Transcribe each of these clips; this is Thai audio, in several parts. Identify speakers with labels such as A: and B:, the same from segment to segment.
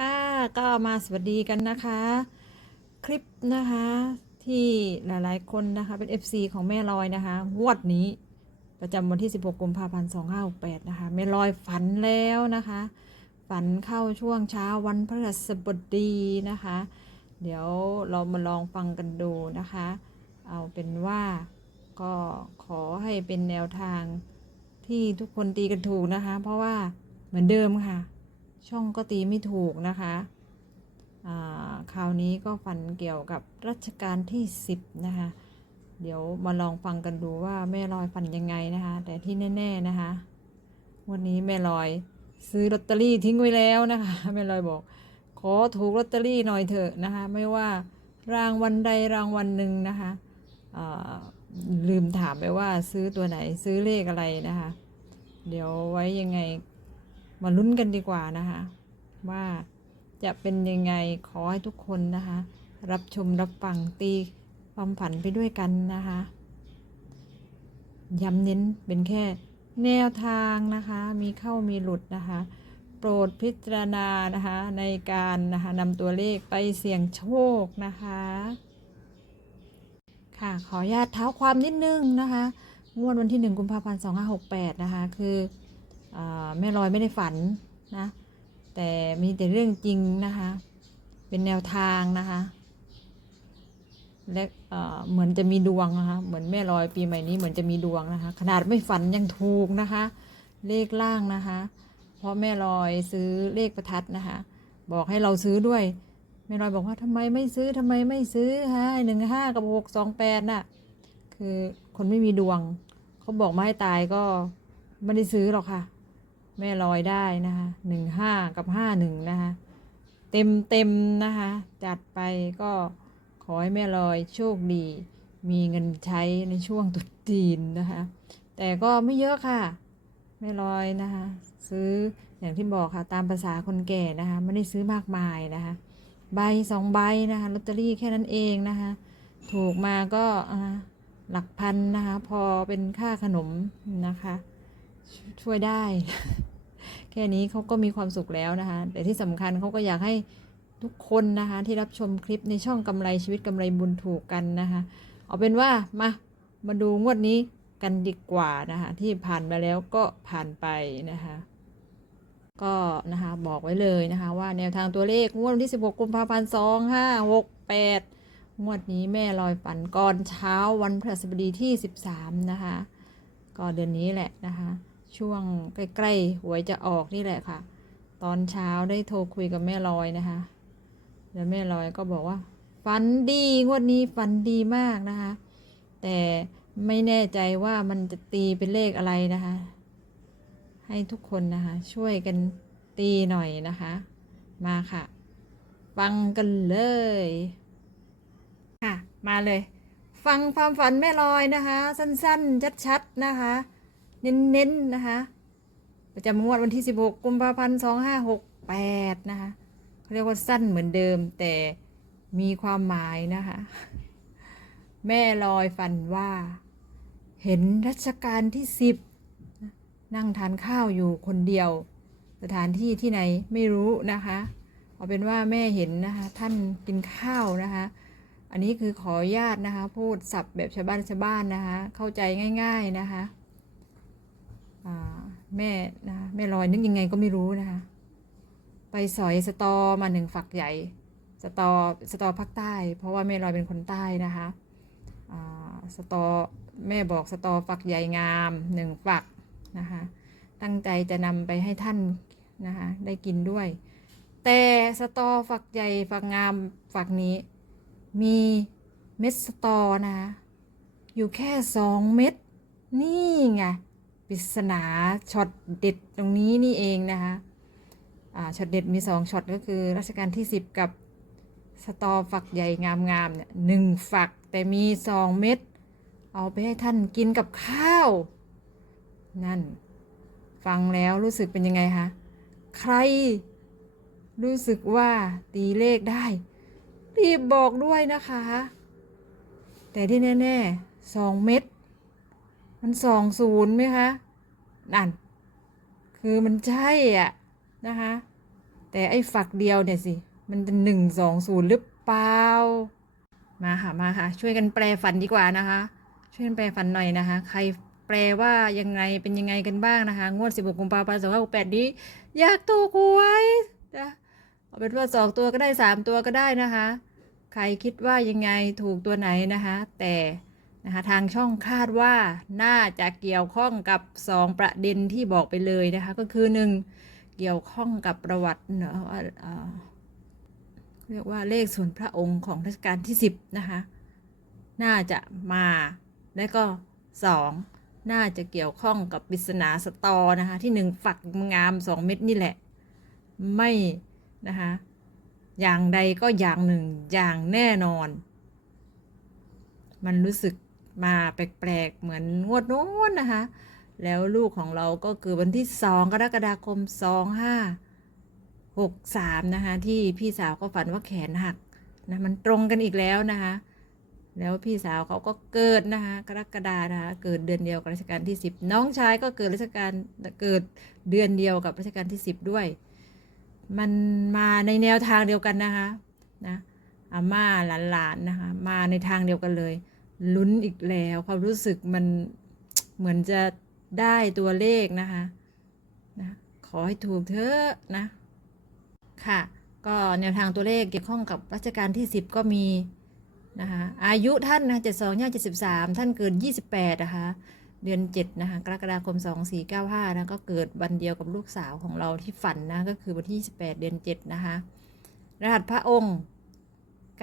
A: ค่ะก็มาสวัสดีกันนะคะ คลิปนะคะที่หลายๆคนนะคะเป็น FC ของแม่ลอยนะคะงวดนี้ประจำวันที่ 16 กุมภาพันธ์ 2568 นะคะแม่ลอยฝันแล้วนะคะ ฝันเข้าช่วงเช้าวันพฤหัสบดีนะคะ เดี๋ยวเรามาลองฟังกันดูนะคะ เอาเป็นว่าก็ขอให้เป็นแนวทางที่ทุกคนตีกันถูกนะคะ เพราะว่าเหมือนเดิมค่ะ ช่องก็ตีไม่ถูกนะคะอ่าคราวนี้ก็ฝันเกี่ยวกับรัชกาลที่ 10 นะคะ เดี๋ยวมาลองฟังกันดูว่าแม่ลอยฝันยังไงนะคะ แต่ที่แน่ ๆนะคะ วันนี้แม่ลอยซื้อลอตเตอรี่ทิ้งไว้แล้วนะคะแม่ลอยบอก ขอถูกลอตเตอรี่หน่อยเถอะนะคะ ไม่ว่ารางวัลใดรางวัลหนึ่งนะคะอ่าลืมถามไปว่าซื้อตัวไหนซื้อเลขอะไรนะคะ เดี๋ยวไว้ยังไง มาลุ้นกันดีกว่านะคะ ว่าจะเป็นยังไงขอให้ทุกคนนะคะ รับชมรับฟังตีความฝันไปด้วยกันนะคะ ย้ำเน้นเป็นแค่แนวทางนะคะ มีเข้ามีหลุดนะคะ โปรดพิจารณานะคะในการนะคะนำตัวเลขไปเสี่ยงโชคนะคะ ค่ะขออนุญาตเท้าความนิดนึงนะคะ งวดวันที่ 1 กุมภาพันธ์ 2568 นะคะ คือ แม่ลอยไม่ได้ฝันนะ แต่มีแต่เรื่องจริงนะคะ เป็นแนวทางนะคะ และเหมือนจะมีดวงนะคะ เหมือนแม่ลอยปีใหม่นี้เหมือนจะมีดวงนะคะ ขนาดไม่ฝันยังถูกนะคะ เลขล่างนะคะ เพราะแม่ลอยซื้อเลขประทัดนะคะ บอกให้เราซื้อด้วยแม่ลอยบอกว่าทำไมไม่ซื้อทำไมไม่ซื้อฮะหนึ่งห้ากับหกสองแปดน่ะ คือคนไม่มีดวง เขาบอกมาให้ตายก็ไม่ได้ซื้อหรอกค่ะ แม่ลอยได้นะคะหนึ่งห้ากับห้าหนึ่งนะคะเต็มเต็มนะคะ จัดไปก็ขอให้แม่ลอยโชคดี มีเงินใช้ในช่วงตรุษจีนนะคะ แต่ก็ไม่เยอะค่ะแม่ลอยนะคะ ซื้ออย่างที่บอกค่ะตามภาษาคนแก่นะคะไม่ได้ซื้อมากมายนะคะ ใบสองใบนะคะลอตเตอรี่แค่นั้นเองนะคะ ถูกมาก็หลักพันนะคะ พอเป็นค่าขนมนะคะ ช่วยได้ แค่นี้เขาก็มีความสุขแล้วนะคะ แต่ที่สำคัญเขาก็อยากให้ทุกคนนะคะ ที่รับชมคลิปในช่องกำไรชีวิตกำไรบุญถูกกันนะคะ เอาเป็นว่ามามาดูงวดนี้กันดีกว่านะคะ ที่ผ่านมาแล้วก็ผ่านไปนะคะ ก็นะคะบอกไว้เลยนะคะ ว่าแนวทางตัวเลขงวดวันที่ 16 กุมภาพันธ์2568 งวดนี้แม่ลอยฝันก่อนเช้าวันพฤหัสบดีที่ 13 นะคะ ก็เดือนนี้แหละนะคะ ช่วงใกล้ๆหวยจะออกนี่แหละค่ะ ตอนเช้าได้โทรคุยกับแม่ลอยนะคะแล้วแม่ลอยก็บอกว่าฝันดีงวดนี้ฝันดีมากนะคะ แต่ไม่แน่ใจว่ามันจะตีเป็นเลขอะไรนะคะ ให้ทุกคนนะคะ ช่วยกันตีหน่อยนะคะ มาค่ะ ฟังกันเลยค่ะ มาเลย ฟังความฝันแม่ลอยนะคะ สั้นๆชัดๆนะคะ เน้นๆนะคะประจำงวดวันที่ 16 กุมภาพันธ์ 2568 นะคะเขาเรียกว่าสั้นเหมือนเดิมแต่มีความหมายนะคะ แม่ลอยฝันว่า เห็นรัชกาลที่ 10 นั่งทานข้าวอยู่คนเดียว สถานที่ที่ไหนไม่รู้นะคะ เอาเป็นว่าแม่เห็นนะคะ ท่านกินข้าวนะคะ อันนี้คือขออนุญาตนะคะ พูดสับแบบชาวบ้านชาวบ้านนะคะ เข้าใจง่าย ๆนะคะ แม่นะคะแม่ลอยนึกยังไงก็ไม่รู้นะคะ ไปสอยสตอมาหนึ่งฝักใหญ่ สตอสตอภาคใต้ เพราะว่าแม่ลอยเป็นคนใต้นะคะสตอแม่บอกสตอฝักใหญ่งามหนึ่งฝักนะคะ ตั้งใจจะนำไปให้ท่านนะคะได้กินด้วย แต่สตอฝักใหญ่ฝักงามฝักนี้ มีเม็ดสตอนะคะอยู่แค่สองเม็ดนี่ไง ปริศนาช็อตเด็ดตรงนี้นี่เองนะคะช็อตเด็ดมีสองช็อตก็คือรัชกาลที่สิบกับสตอฝักใหญ่งามๆเนี่ยหนึ่งฝักแต่มีสองเม็ดเอาไปให้ท่านกินกับข้าว นั่น ฟังแล้วรู้สึกเป็นยังไงคะใคร รู้สึกว่าตีเลขได้ รีบบอกด้วยนะคะ แต่ที่แน่ๆสองเม็ด มันสองศูนย์ไหมคะนั่น คือมันใช่อะนะคะ แต่ไอ้ฝักเดียวเนี่ยสิ มันจะหนึ่งสองศูนย์หรือเปล่า มาค่ะมาค่ะ ช่วยกันแปลฝันดีกว่านะคะ ช่วยกันแปลฝันหน่อยนะคะ ใครแปลว่ายังไงเป็นยังไงกันบ้างนะคะ งวด 16 กุมภาพันธ์2568นี้ อยากถูกหวยนะเอาเป็นว่าสองตัวก็ได้สามตัวก็ได้นะคะ ใครคิดว่ายังไงถูกตัวไหนนะคะ แต่ นะคะทางช่องคาดว่าน่าจะเกี่ยวข้องกับสองประเด็นที่บอกไปเลยนะคะก็คือหนึ่งเกี่ยวข้องกับประวัติเนอะเรียกว่าเลขส่วนพระองค์ของรัชกาลที่สิบนะคะ น่าจะมา และก็สองน่าจะเกี่ยวข้องกับปริศนาสตอนะคะที่หนึ่งฝักงามสองเม็ดนี่แหละ ไม่นะคะอย่างใดก็อย่างหนึ่งอย่างแน่นอน มันรู้สึก มาแปลกๆ เหมือนงวดโน้นนะคะ แล้วลูกของเราก็เกิดวันที่สองกรกฎาคมสองห้าหกสามนะคะที่พี่สาวก็ฝันว่าแขนหักนะมันตรงกันอีกแล้วนะคะแล้วพี่สาวเขาก็เกิดนะคะกรกฎานะคะเกิดเดือนเดียวกับรัชกาลที่สิบน้องชายก็เกิดรัชกาลเกิดเดือนเดียวกับรัชกาลที่สิบด้วย มันมาในแนวทางเดียวกันนะคะนะอาม่าหลานๆนะคะมาในทางเดียวกันเลย ลุ้นอีกแล้วความรู้สึกมันเหมือนจะได้ตัวเลขนะคะนะขอให้ถูกเถอะนะ ค่ะ ก็แนวทางตัวเลขเกี่ยวข้องกับรัชกาลที่ 10 ก็มีนะคะอายุท่านนะ72ย่าง73ท่านเกิด28นะคะเดือน7นะคะกรกฎาคม2495นะก็เกิดวันเดียวกับลูกสาวของเราที่ฝันนะก็คือวันที่28เดือน7นะคะรหัสพระองค์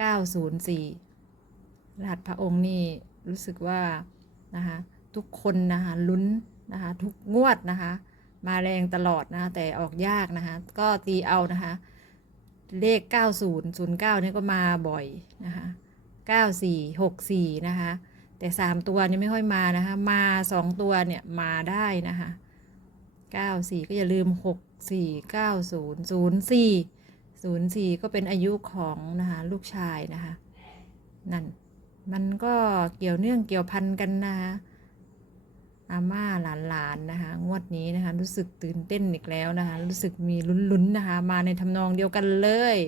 A: 904 รหัสพระองค์นี่รู้สึกว่านะคะทุกคนนะคะลุ้นนะคะทุกงวดนะคะมาแรงตลอดนะคะแต่ออกยากนะคะก็ตีเอานะคะเลข 90 09นี่ก็มาบ่อยนะคะ94 64นะคะแต่3ตัวนี่ไม่ค่อยมานะคะมา2ตัวเนี่ยมาได้นะคะ94 ก็อย่าลืม 64 90 04 04 ก็เป็นอายุของนะคะลูกชายนะคะนั่น มันก็เกี่ยวเนื่องเกี่ยวพันกันนะคะอาม่าหลานๆนะคะงวดนี้นะคะรู้สึกตื่นเต้นอีกแล้วนะคะรู้สึกมีลุ้นๆนะคะมาในทำนองเดียวกันเลย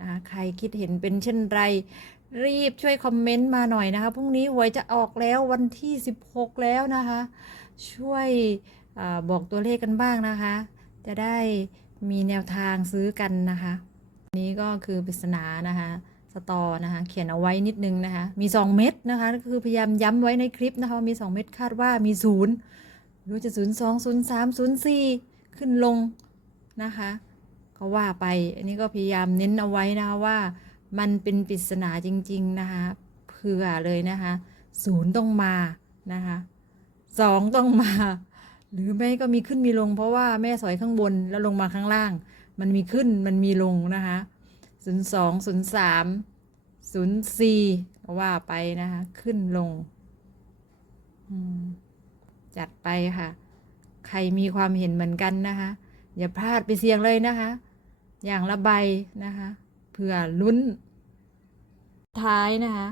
A: นะคะใครคิดเห็นเป็นเช่นไร รีบช่วยคอมเมนต์มาหน่อยนะคะพรุ่งนี้หวยจะออกแล้ววันที่ 16 แล้วนะคะ ช่วยอบอกตัวเลขกันบ้างนะคะ จะได้มีแนวทางซื้อกันนะคะ นี้ก็คือปริศนานะคะ สตอนะคะเขียนเอาไว้นิดนึงนะคะมี 2 เม็ดนะคะก็คือพยายามย้ำไว้ในคลิปนะคะมี 2 เม็ดคาดว่ามีศูนย์หรือจะศูนย์สองศูนย์สามศูนย์สี่ขึ้นลงนะคะก็ว่าไปอันนี้ก็พยายามเน้นเอาไว้นะคะว่ามันเป็นปริศนาจริง ๆ นะคะเผื่อเลยนะคะศูนย์ต้องมานะคะสองต้องมา หรือไม่ก็มีขึ้นมีลง เพราะว่าแม่สอยข้างบนแล้วลงมาข้างล่าง มันมีขึ้นมันมีลงนะคะ ศูนย์สองศูนย์สามศูนย์สี่ว่าไปนะคะ ขึ้นลง จัดไปค่ะ ใครมีความเห็นเหมือนกันนะคะ อย่าพลาดไปเสี่ยงเลยนะคะ อย่างละใบนะคะเผื่อลุ้น ท้ายนะคะ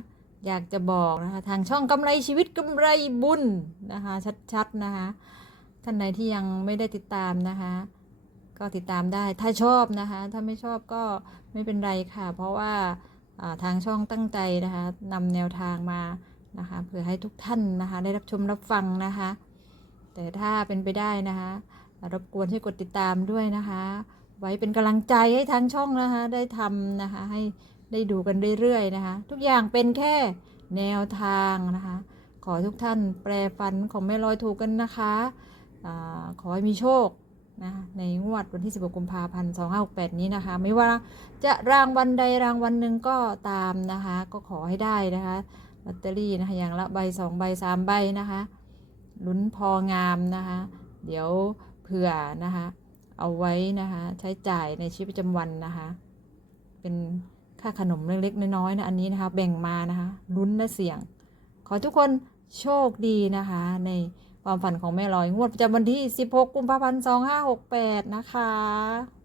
A: อยากจะบอกนะคะ ทางช่องกำไรชีวิตกำไรบุญนะคะ ชัดๆนะคะ ท่านใดที่ยังไม่ได้ติดตามนะคะ ก็ติดตามได้ถ้าชอบนะคะ ถ้าไม่ชอบก็ไม่เป็นไรค่ะ เพราะว่าทางช่องตั้งใจนะคะนำแนวทางมานะคะเพื่อให้ทุกท่านนะคะ ได้รับชมรับฟังนะคะ แต่ถ้าเป็นไปได้นะคะรบกวนให้กดติดตามด้วยนะคะ ไว้เป็นกำลังใจให้ทางช่องนะคะ ได้ทำนะคะให้ได้ดูกันเรื่อยๆนะคะ ทุกอย่างเป็นแค่แนวทางนะคะ ขอทุกท่านแปลฟันของแม่ลอยถูกกันนะคะอขอให้มีโชค นะในงวดวันที่ 16 กุมภาพันธ์2568 นี้นะคะ ไม่ว่าจะรางวัลใดรางวัลหนึ่งก็ตามนะคะ ก็ขอให้ได้นะคะลอตเตอรี่นะคะอย่างละใบสองใบสามใบนะคะลุ้นพองามนะคะ เดี๋ยวเผื่อนะคะ เอาไว้นะคะ ใช้จ่ายในชีวิตประจำวันนะคะ เป็นค่าขนมเล็กๆน้อยๆนะอันนี้นะคะ แบ่งมานะคะลุ้นและเสี่ยง ขอทุกคนโชคดีนะคะใน ความฝันของแม่ลอยงวดประจำวันที่ 16 กุมภาพันธ์ 2568 นะคะ